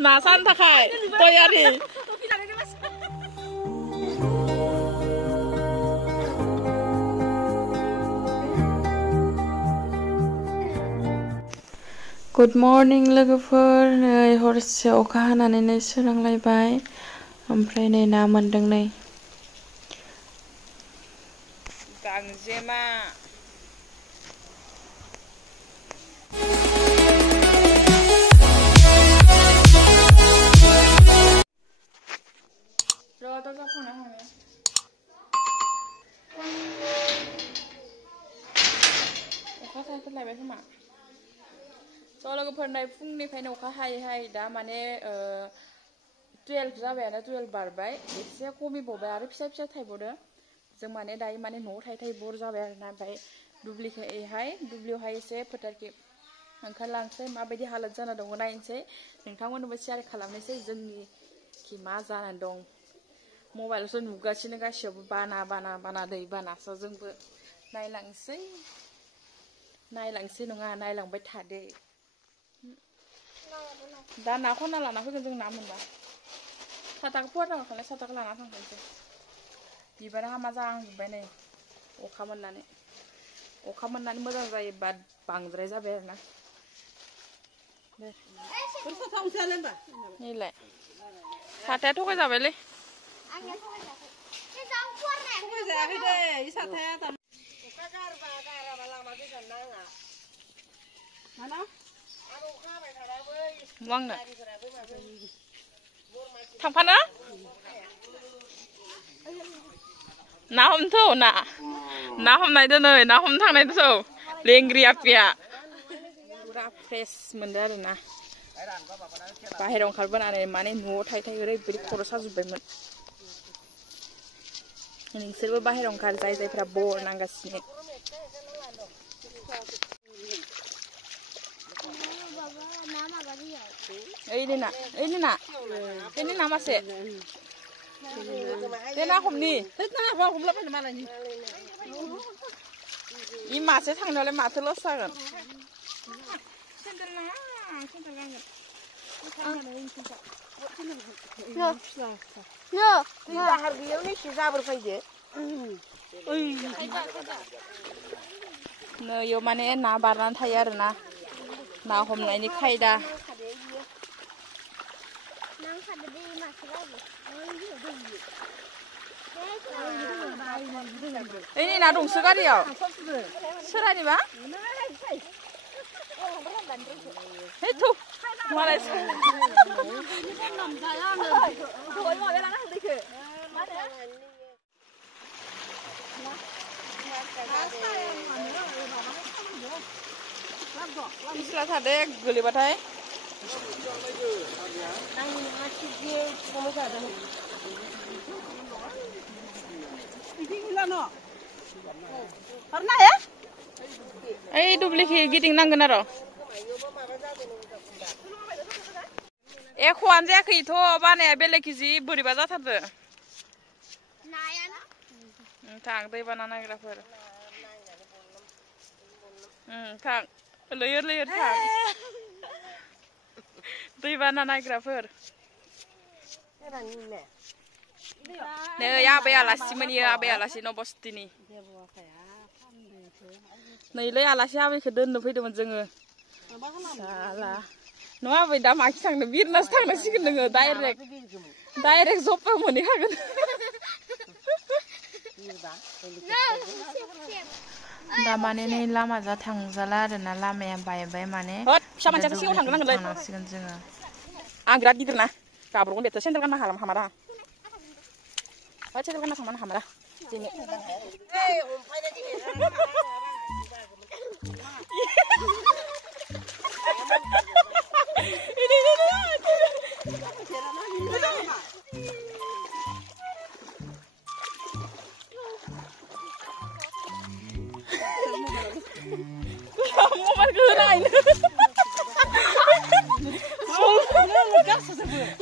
나산 타카이 또야리 Good morning लोगोफोर नै हरसे अखा हानानै सोरांलायबाय ओमफ्राय नै ना मोनदों नै गांजेमा र'दा जाफाना हानो अखा थाइफोरलायबाय खोमा लोगोफोर नै फुंनिफ्रायनो अखा हायै दा माने 12 जाबायानो 12 बारबाय एसे खमिबावबाय आरो फिसा फिसा थाइबावदो जों माने दायो माने न'आव थाइ बर जाबाय आरोना ओमफ्राय दुब्लियावहाय एसे फोथारखि ओंखारलांसै माबायदि हालोद जाना दङ नायनोसै नोंथांमोननोबो शेयार खालामनोसै जोंनि मा जानानै दं मबाइलावसो नुगासिनो गासियावबो बाना दै बानासो जोंबो नायलांसै नङा नायलांबाय थादो दा ना खनना लाना फैगोन जों ना मोनबा साथाखौ फुवारनांगौखालाय साथाखौ लाना थांफिनसै बिबारा हामा जाहांजोब्बाय नै अखा मोननानै मोजां जायोबा बांद्राय जाबाय आरोना नैलाय साथाया थगाय जाबायलै लांनो थांफानो ना हमथ' ना हमनाय दोनै ना हमनो थांनाय दो लेंग्रि आपिया पुरा फ्रेश मोनदो आरोना बाहेराव ओंखारबोनानै माने न'आव थाइ ओरैबायदि खर' साजोब्बायमोन नोंसोरबो बाहेराव ओंखार जायफोरा बर नांगासिनो ओइनि ना मासे दे ना हमनि इ मासे थांनायावलाय माथो लस जागोन नै माने ना बारनानै थायो आरोना ना हमनायनि खायदा ओइ ना दंसो गारियाव सोरानिबा है थु मालाय फिस्ला थादे गोलैबाथाय ओइ दुब्लिखि गिदिंनांगोन आरो एख'आनो जायाखैथ' बानाया बेलेगखि जि बोरैबा जाथारदो थां दैबाना नायग्राफोर थां लैहोर थां दैबाना नायग्राफोर नै आबै आलासिमोन इयो आबै आलासि नबस्थिनि नैलै आलासि आबैखौ दोननो फैदोंमोन जोङो साला नङा आबै दा माखि थांनो बिरनासो थांनांसिगोन नोङो डाइरेक्ट जब्बायाव मोनहैखागोन दा माने नै लामाजा थांजाला आरोना लामाया बायबाय माने फिसा मानसियासो सिगाङाव थांनांसिगोन जोङो आं बिराद गिदिर ना गाब्रगोन बेथ' सेन्देल गानना हामारा सेन्देल गानना थांनो हामारा दिनै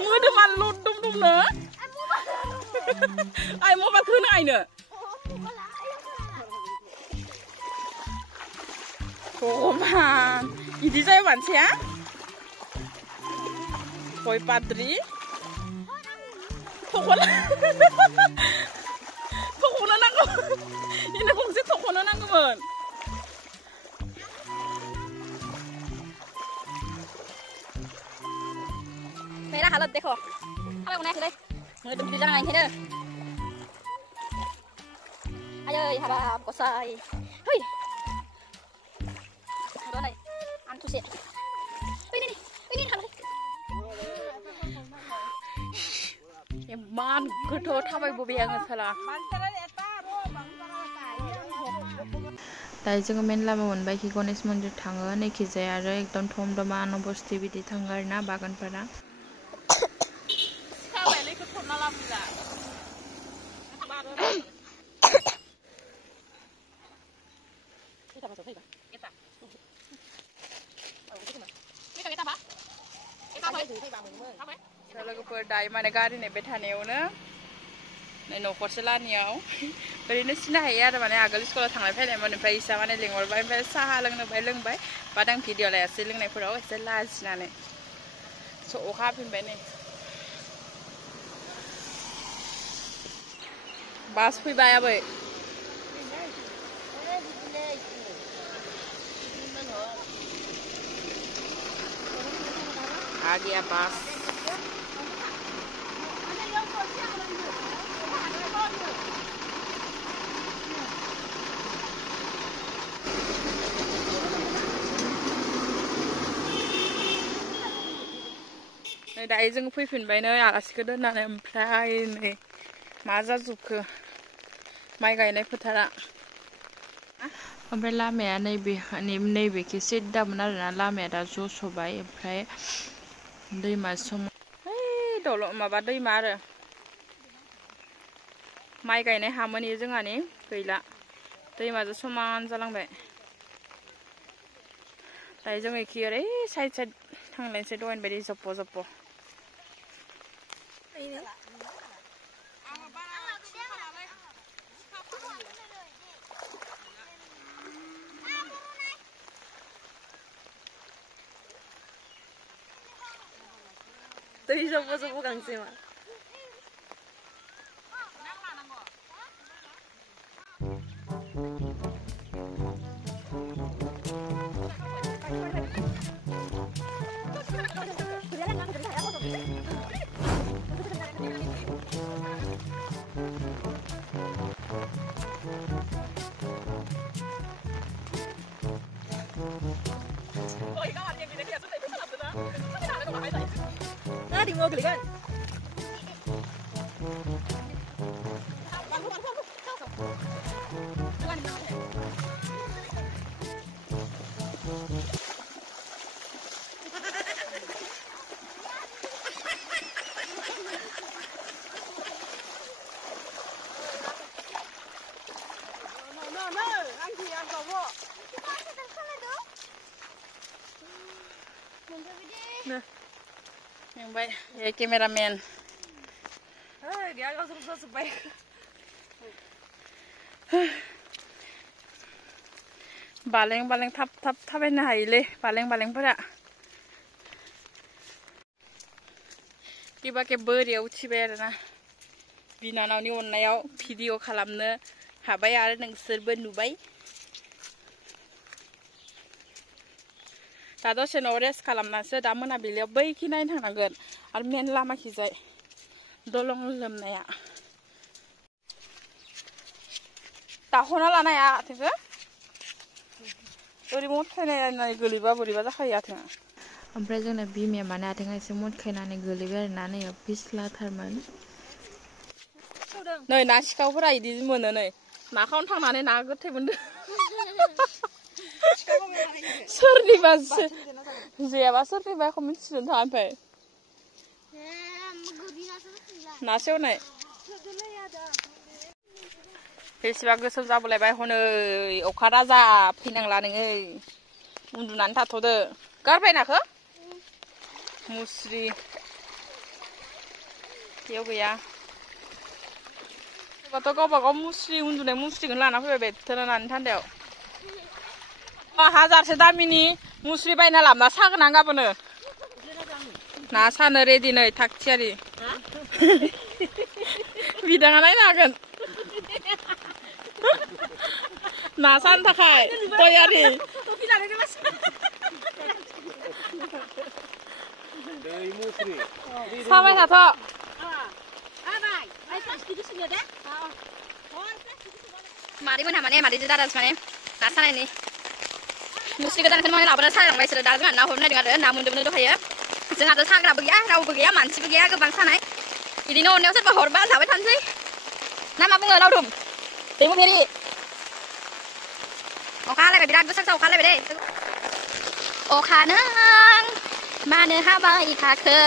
मोदोमान लुदुमनो आइ मबाइलखौ होनो आइनो भगवान इदि जायो मानसिया गय पाद्रि थख'नो नांगौ इनो गंसे थख'नो नांगौमोन मेरा हालत देखो apa yang naik deh ngedem di jangan ini deh ayo harap kosai hoi udah nih antus ya ini halat man goथो थाबायबोबाय आङो साला दायो जोङो मेन लामा मोनबाय कि गणेश मन्दिर थाङो नैखिजाय आरो एकदम थम दमा आनबस्ति बिदि थाङो आरो ना बागानफोरा लोगोफोर दायो माने गारि नेबाय थानायावनो न'खरसे लानियाव ओरैनो सिना हायो आरो माने आगोल स्कुलाव थांनाय फैनायमोन ओमफ्राय इसा माने लिंहरबाय ओमफ्राय साहा लोंनोबाय लोंबाय बाद आं भिडिअ लायासै लोंनायफोराव एसे लाजिनानै स' अखा हाफिनबाय नै बास फैबाय आबै आ गया बास दायो जों फैफिनबाय नै आलासिखौ दोननानै ओमफ्राय नै मा जाजोबखो माइ गायनाय फोथारा ओमफ्राय लामाया नैबेखि सिद्दामोन आरोना लामाया दा जस'बाय ओमफ्राय दैमा सम दल माबा दैमा आरो माइ गायनाय हामोन इयो जोंहानि गैला दैमाजों समान जालांबाय दायो जों एखि ओरै साइड थांलायनोसै दहायनि बायदि जप्प' दै जप्प' गांसेमा di mau geli kan? Nah, yang baik ya kameramen. Dia agak susah supaya. Baleng tap थाबायनो हायोलै बालेंफोरा किबाके बोरियाव उथिबाय आरोना बिनानावनि अननायाव भिडिअ खालामनो हाबाय आरो नोंसोरबो नुबाय दा दसे न' रेस्ट खालामनासो दा मोनाबिलियाव बैखि नायनो थांनांगोन आरो मेन लामाखिजाय दलं लोमनाया दाख'ना लानो हाया आथिंखौ ओरै मदखायनाय गोलैबा बोरैबा जाखायो आथिङा ओमफ्राय जोंना बिमाया माने आथिङा एसे मदखायनानै गोलैबाय आरोना नै फिस्लाथारमोन नै ना सिखावफोरा इदि मोनो नै ना खावनो थांनानै ना गोथै मोनदों सोरनिबा जेयाबा सोरनिबा एख' मिथिनो थाङा ओमफ्राय ना सेवनाय बेसेबा गोसोम जाबोलायबाय हनै अखा राजा फैनांला नोङो उन्दुनानै थाथ'दो गारबाय नाखौ मुस्रि बेयाव गैया सोरबाथ' गावबा गाव मुस्रि उन्दुनाय मुस्रिखौनो लाना फैबाय बेथ्थोनानै थान्दायाव हाजारसे दामिनि मुस्रि बायना लाबोना सागोन आं गाबोनो ना सानो रेडि नै थाग थियारि बिदाङा नायनो हागोन ना सानो थाखाय तयारि साबाय थाथ' मादै मोनहा माने मादैजों दादाजों माने ना सानायनि मुस्रि गोदानखौनो माने लाबोना सालायलांबाय बिसोरो दा जोंहा ना हमनो नागिरदों आरो ना मोनदोंमोन दहायो जोंहाथ' साग्राबो गैया रावबो गैया मानसिबो गैया गोबां सानाय बिदिनो अननायाव सोरबा हरबा जाबाय थानोसै ना मा बुङो लावदुम दैमु फेरि अखा हालायबाय बिराद गोसा गोसा अखा हालायबाय दे अखा नों मानो हाबाय थाखो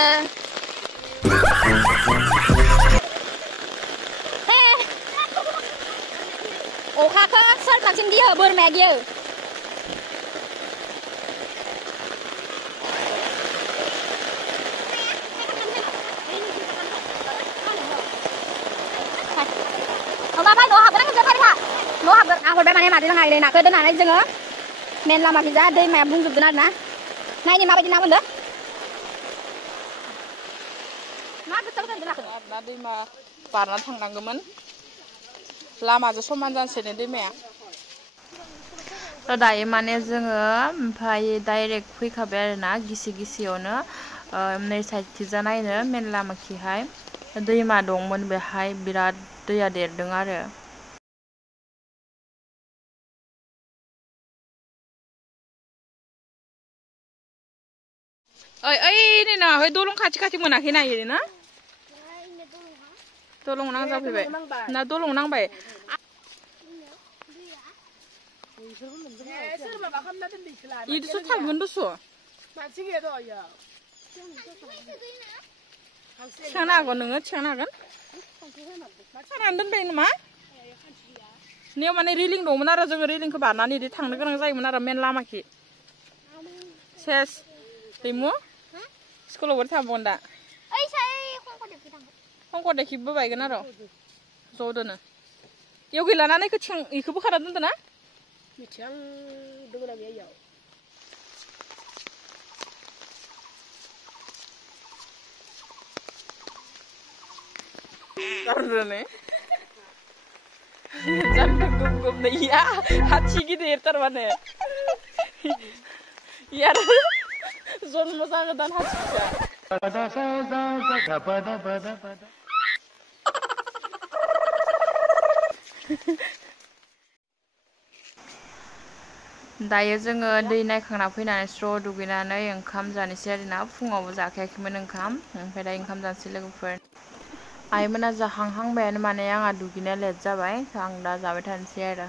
अखाखौ सोर बांसिन गियो बोरमाया गियो माबा न' हाबगोन आं जों फारिखा न' हाबगोन आं हरबाय माने मादै लांनाय नाखौ दोननानै जोङो मेन लामाखै जा दैमाया बुंजोबदों आरो ना नायनि माबायदि ना मोनदों मा गोथाव जादों नाखौ ना दैमा बारना थांनांगौमोन लामाजों समान जानोसैनो दैमाया दायो माने जोङो ओमफ्राय डाइरेक्ट फैखाबाय आरो ना गिसि गिसियावनो नै साइडथिजा नायनो मेन लामाखिहाय दैमा दंमोन बेहाय बिराद दैया देरदों आरो ओइ ना दलं खाथि खाथि मोनाखै ना इरि ना दलं नांजाफैबाय ना दलं नांबाय इदिसो थागोन दस' थिखांनो हागोन नोङो थिखांनो हागोन सानानै दोनबाय नामा नेयाव माने रेलिं दंमोन आरो जोङो रेलिंखौ बारनानै इदि थांनो गोनां जायोमोन आरो मेन लामाखि सेस दैमु स्कुलाव बोरै थांबावगोन दा खंखरदेखिबो बायगोन आरो ज' दोनो इयाव गैलाना इखौ बोखारना दोनदो ना मिथियां दङना गैया इयाव Karena jangan gugup deh ya hati gitu ya terwane ya zon masa dan hati ya दायो जोङो दै नायखांना फैनानै स्र' दुगैनानै ओंखाम जानोसै आरोना फुङावबो जाखायाखैमोन ओंखाम ओमफ्राय दा ओंखाम जानोसै लोगोफोर आइमोना जाहांहांबायानो माने आंहा दुगैनाया लेट जाबाय आं दा जाबाय थानोसै आरो